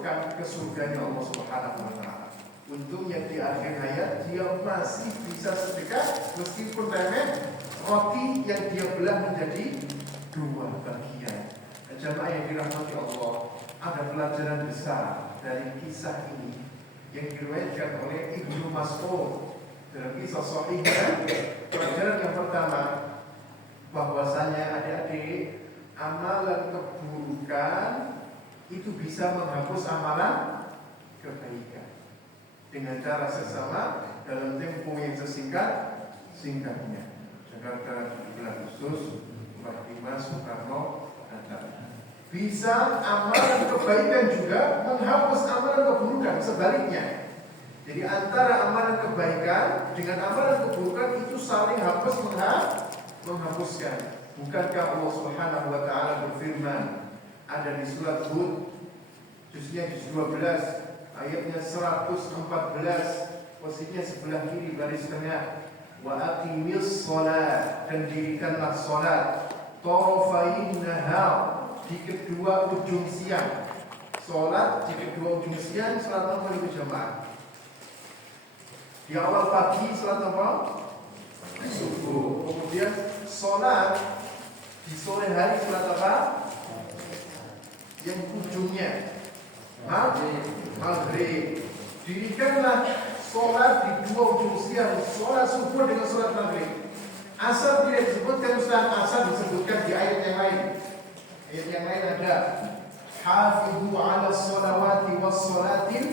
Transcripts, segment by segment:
dimasukkan ke surganya Allah Subhanahu wa taala. Untungnya di akhir hayat dia masih bisa sedekah meskipun remeh roti yang dia belah menjadi 2 bagian. Jamaah yang dirahmati Allah, ada pelajaran besar dari kisah ini yang diriwayatkan oleh Ibnu Mas'ud dalam kisah sahihnya. Pelajaran yang pertama, bahwasanya adik-adik, amalan keburukan itu bisa menghapus amalan kebaikan dengan cara sesama dalam tempo yang sesingkatnya. Jakarta 17 Agustus 45 Soekarno Hatta. Bisa amalan kebaikan juga menghapus amalan keburukan, sebaliknya. Jadi antara amalan kebaikan dengan amalan keburukan itu saling menghapuskan. Bukankah Allah Subhanahu wa taala berfirman ada di surat Hud juznya juz 12 ayatnya 114, posisinya sebelah kiri baris tengah, wa aqimis shalah, dan dirikanlah salat tarafain nahar, di kedua ujung siang. Salat di kedua ujung siang, salat apa itu jamaah? Di awal pagi salat apa? Subuh. Kemudian salat di sore hari, salat apa? Yang ujungnya maghrib. Dirikanlah sholat di dua ujung siang, sholat subuh dengan sholat maghrib. Asar tidak disebutkan, Ustaz. Asar disebutkan di ayat yang lain. Ayat yang lain ada hafidhu ala sholawati was sholatil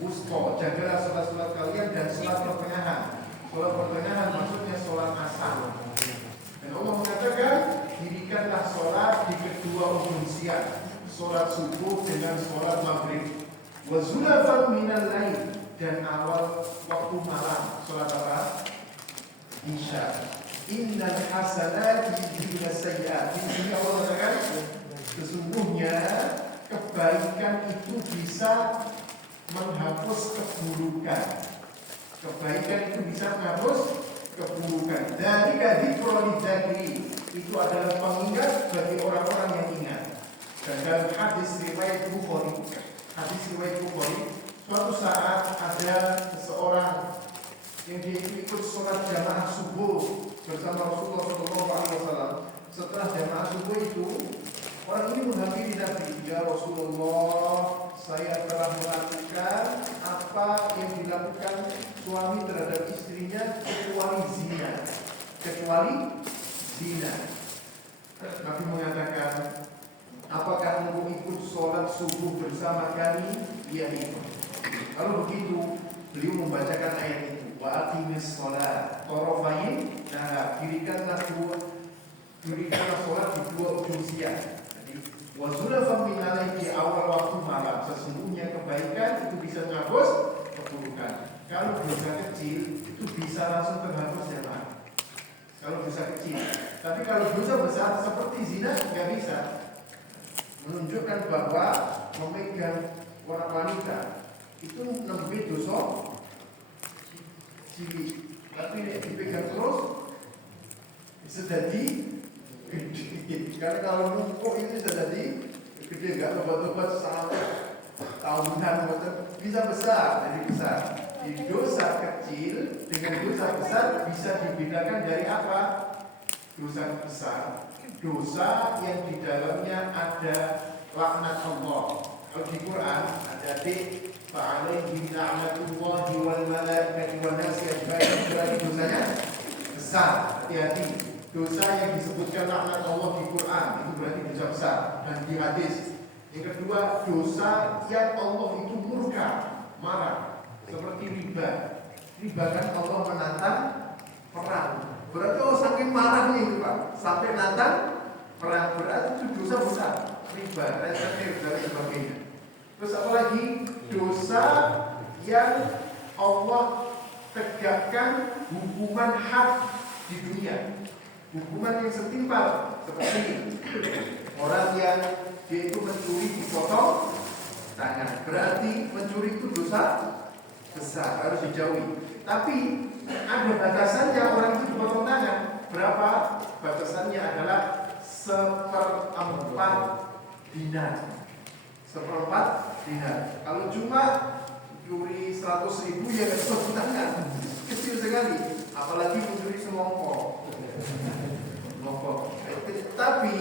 wusta, jagalah sholat-sholat kalian dan sholat pertengahan. Sholat pertengahan maksudnya sholat asar. Dan Allah mengatakan dirikanlah sholat di kedua ujung siang, sholat subuh dengan sholat maghrib. Wa zulafan minal lail, dan awal waktu malam, sholat apa? Isya. Innal hasanati yudhibna sayyi'at. Di sini Allah mengatakan sesungguhnya kebaikan itu bisa menghapus keburukan. Kebaikan itu bisa menghapus keburukan. Dari dzikra lidzakiri, itu adalah pengingat bagi orang-orang yang ingat. Dan dalam hadis riwayat Bukhari, suatu saat ada seseorang yang dia ikut sholat jamaah subuh bersama Rasulullah SAW. Setelah jamaah subuh itu, orang ini menghampiri Nabi. Ya Rasulullah, saya telah melakukan apa yang dilakukan suami terhadap istrinya kecuali zina. Nabi mengatakan, apakah engkau ikut sholat subuh bersama kami? Iya, ikut. Kalau begitu, beliau membacakan ayat itu. Wa aqimis sholat tarafain nahar, dirikanlah sholat di dua ujung siang. Jadi wa zulafan minal lail, di awal waktu malam. Sesungguhnya kebaikan itu bisa menghapus keburukan. Kalau dosa kecil itu bisa langsung terhapus ya Pak. Kalau dosa kecil. Tapi kalau dosa besar seperti zina nggak bisa. Menunjukkan bahwa memegang wanita itu lebih dosa cilik, tapi dipegang terus bisa jadi gede. Karena kalau numpuk ini bisa jadi gede, nggak lebat-lebat sampai tahunan, bisa besar, jadi besar. Di dosa kecil dengan dosa besar bisa dibedakan dari apa? Dosa besar, dosa yang di dalamnya ada laknat Allah. Kalau di Quran ada fa'alaihi la'natullahi wal malaikati wan nasi ajma'in, berarti dosanya besar. Hati-hati, dosa yang disebutkan laknat Allah di Quran itu berarti dosa besar. Dan di hadis yang kedua, dosa yang Allah itu murka, marah, seperti riba. Riba kan Allah menantang perang. Berarti Allah saking marahnya itu Pak, sampai nantang perang, berarti itu dosa besar. Riba, reserve dan sebagainya. Terus apalagi dosa yang Allah tegakkan hukuman had di dunia, hukuman yang setimpal, seperti orang yang dia itu mencuri dipotong tangan, berarti mencuri itu dosa besar, harus dijauhi. Tapi ada batasannya orang itu dipotong tangan. Berapa? Batasannya adalah 1/4 dinar. 1/4 dinar. Kalau cuma curi 100.000 ya nggak satu tangan, kecil sekali. Apalagi mencuri semongkok. Tapi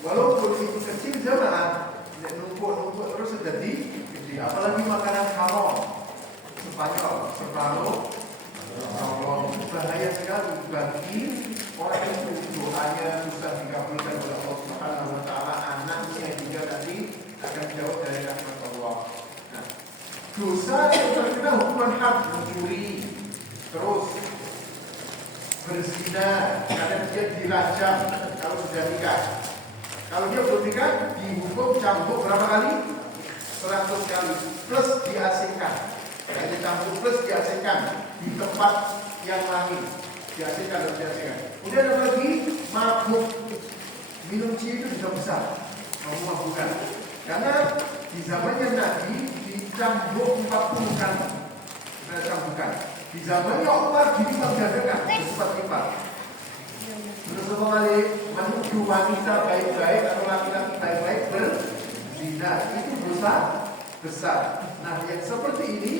walaupun itu kecil jamaah, numpuk terus jadi gede. Apalagi makanan haram, separuh, Allah, bahaya sekali bagi orang yang doanya susah dikabulkan oleh Allah Subhanahu Wa Taala, anaknya juga nanti akan jauh dari rahmat Allah. Nah, dosa yang terkena hukuman had, mencuri, terus berzina, karena dia dirajam kalau sudah nikah. Kalau dia belum nikah, dihukum cambuk berapa kali? 100 kali plus diasingkan. Yang dicambuk plus diasingkan di tempat yang lain. Diasingkan. Kemudian ada lagi mabuk, minum ciri itu bisa besar, mabuk-mabukan. Karena di zamannya Nabi dicambuk 40 kali. Kita cambukan. Di zamannya Umar dilipat gandakan bersifat lipat. Menurut kembali menuduh wanita baik-baik atau laki-laki baik-baik berzina itu dosa besar. Nah, yang seperti ini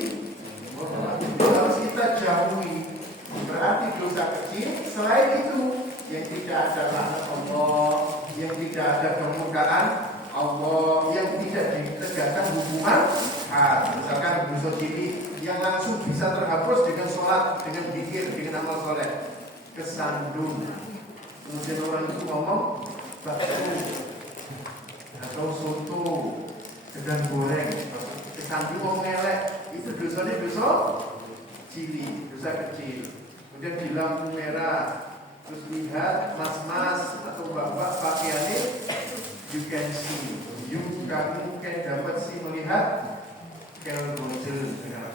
harus kita jauhi. Berarti dosa kecil. Selain itu, yang tidak ada laknat Allah, yang tidak ada kemurkaan Allah, yang tidak ditegakkan hukuman had. Misalkan dosa cilik yang langsung bisa terhapus dengan sholat, dengan zikir, dengan amal soleh. Kesandung. Kemudian orang itu ngomong bakso atau soto, gedang goreng, kesandung ngomong elek, itu dosanya dosa cilik, dosa kecil. Kemudian di lampu merah, terus lihat mas-mas atau bapak pakaiannya, you can see, kamu kayak dapat sih melihat kel model,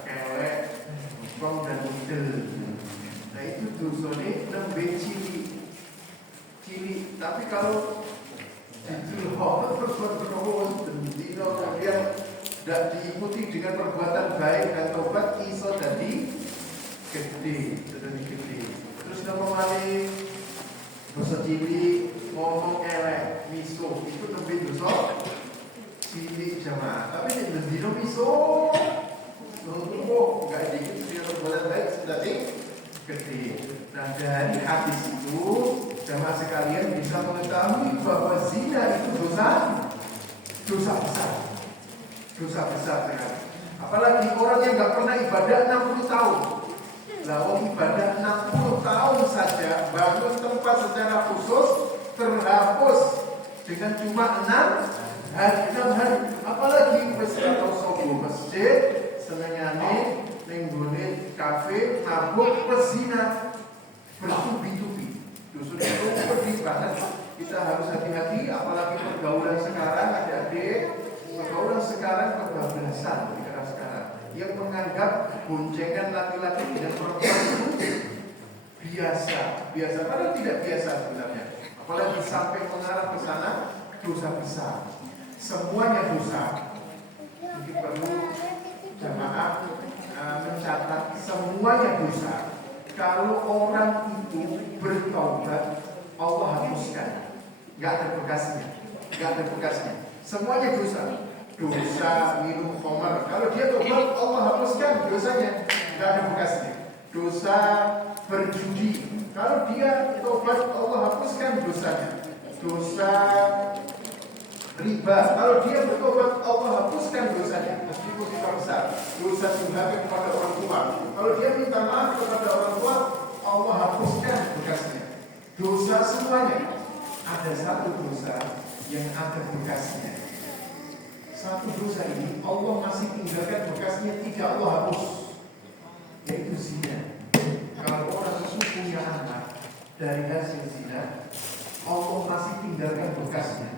kelek, kong dan model. Nah itu dosanya lebih cilik. Tapi kalau dicilhok terus berterus dino kemudian tidak diikuti dengan perbuatan baik dan tobat, iso jadi gede. Terus nama mali dosa cilik, ngomong elek, miso itu lebih dosa cilik jamaah. Tapi yang dino miso nggak dikit dengan perbuatan baik jadi gede. Nah dari hadis itu jamaah sekalian bisa mengetahui bahwa zina itu dosa besar sekali. Apalagi orang yang nggak pernah ibadah 60 tahun. Lah orang ibadah 60 tahun saja bangun tempat secara khusus terhapus dengan cuma 6 hari. Apalagi wis atau sobo masjid senengane ning gone kafe mabuk pezina bertubi-tubi. Dosa itu pedih banget. Kita harus hati-hati, apalagi pergaulan sekarang, adik-adik. Pergaulan sekarang kebablasan di era sekarang yang menganggap boncengan laki-laki dengan perempuan itu biasa. Padahal tidak biasa sebenarnya. Apalagi sampai mengarah ke sana, dosa besar. Semuanya dosa. Jadi perlu jamaah mencatat semuanya dosa. Kalau orang itu bertaubat, Allah hapuskan, nggak ada bekasnya. Semuanya dosa. Dosa minum khamar, kalau dia tobat, Allah hapuskan dosanya, nggak ada bekasnya. Dosa berjudi, kalau dia tobat, Allah hapuskan dosanya. Dosa riba, kalau dia bertobat, Allah hapuskan dosanya, meskipun tidak besar. Dosa durhaka kepada orang tua, kalau dia minta maaf kepada orang tua, Allah hapuskan bekasnya. Dosa semuanya. Ada satu dosa yang ada bekasnya. Satu dosa ini Allah masih tinggalkan bekasnya, tidak Allah hapus, yaitu zina. Kalau orang itu punya anak dari hasil zina, Allah masih tinggalkan bekasnya.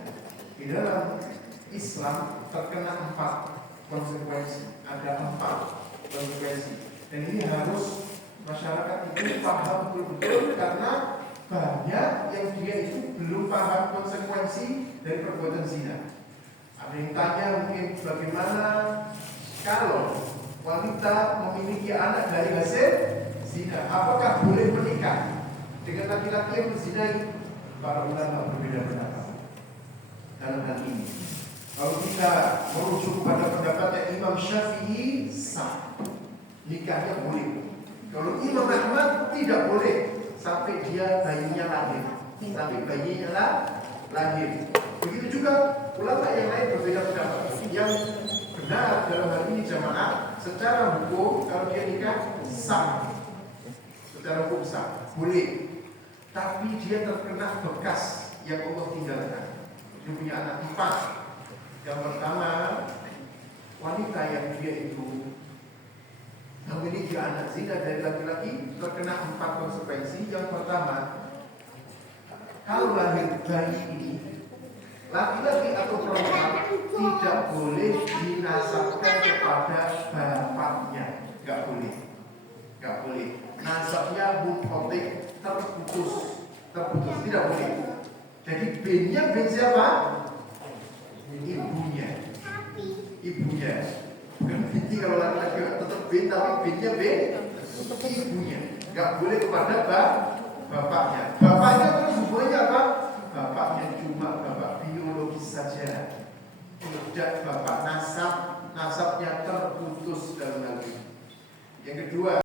Di dalam Islam terkena 4 konsekuensi. Ada 4 konsekuensi. Dan ini harus masyarakat itu paham betul-betul, karena banyak yang dia itu belum paham konsekuensi dari perbuatan zina. Ada yang tanya mungkin bagaimana kalau wanita memiliki anak dari hasil zina, apakah boleh menikah dengan laki-laki yang berzinai? Para ulama berbeda pendapat dalam hal ini. Kalau kita merujuk pada pendapatnya Imam Syafi'i, sah, nikahnya boleh. Kalau Imam Ahmad tidak boleh sampai dia bayinya lahir, sampai bayinya lahir. Begitu juga ulama yang lain berbeda pendapat. Yang benar dalam hal ini jamaah, secara hukum kalau dia nikah sah, secara hukum sah, boleh. Tapi dia terkena bekas yang Allah tinggalkan. Dia punya anak 4. Yang pertama, wanita yang dia itu memiliki anak zina dari laki-laki terkena 4 konsekuensi. Yang pertama, kalau lahir bayi ini laki-laki atau perempuan tidak boleh dinasabkan kepada bapaknya, nggak boleh, nggak boleh. Nasabnya munqati', terputus, tidak boleh. Jadi bin-nya bin siapa? Ibunya. Bukan binti kalau laki-laki tetap bin, tapi binnya bin ibunya. Nggak boleh kepada bapaknya. Bapaknya terus hubungannya apa? Bapaknya cuma bapak biologis saja, tidak bapak nasabnya terputus dalam hal ini. Yang kedua,